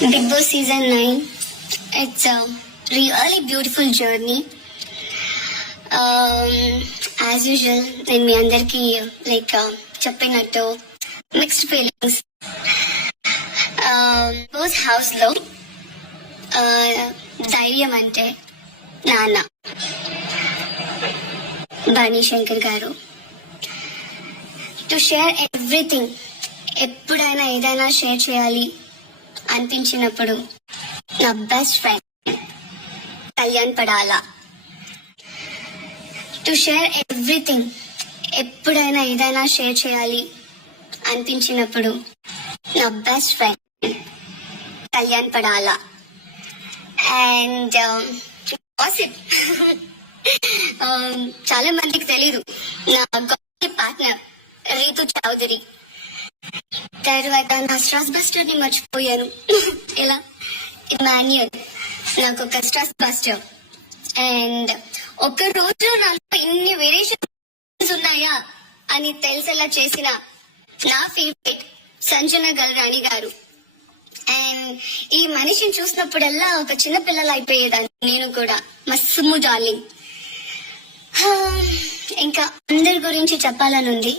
Big Boss Season 9. It's a really beautiful journey. As usual, నేను మీ అందరికి like చెప్పినట్టు mixed feelings. రోజు house లో ధైర్యం అంటే నాన్న బన్నీ శంకర్ గారు. టు షేర్ ఎవ్రీథింగ్, ఎప్పుడైనా ఏదైనా షేర్ చేయాలి అనిపించినప్పుడు నా best friend Kalyan Padala. To share everything, ఎప్పుడైనా ఏదైనా షేర్ చేయాలి అనిపించినప్పుడు నా best friend Kalyan Padala. And చాలా మందికి తెలీదు, నా పార్ట్నర్ రీతు చౌదరి. తర్వాత నా స్ట్రెస్ బస్టర్ ని మర్చిపోయాను. ఇలా ఇమాన్యుయల్ నాకు ఒక స్ట్రెస్ బస్టర్. అండ్ ఒక రోజు నాకు ఇన్ని వేరియేషన్స్ ఉన్నాయా అని తెలిసేలా చేసిన నా ఫేవరెట్ సంజన గల్రాణి గారు. అండ్ ఈ మనిషిని చూసినప్పుడల్లా ఒక చిన్న పిల్లలు అయిపోయేదాన్ని నేను కూడా. మస్సుము డార్లింగ్. ఇంకా అందరి గురించి చెప్పాలని ఉంది.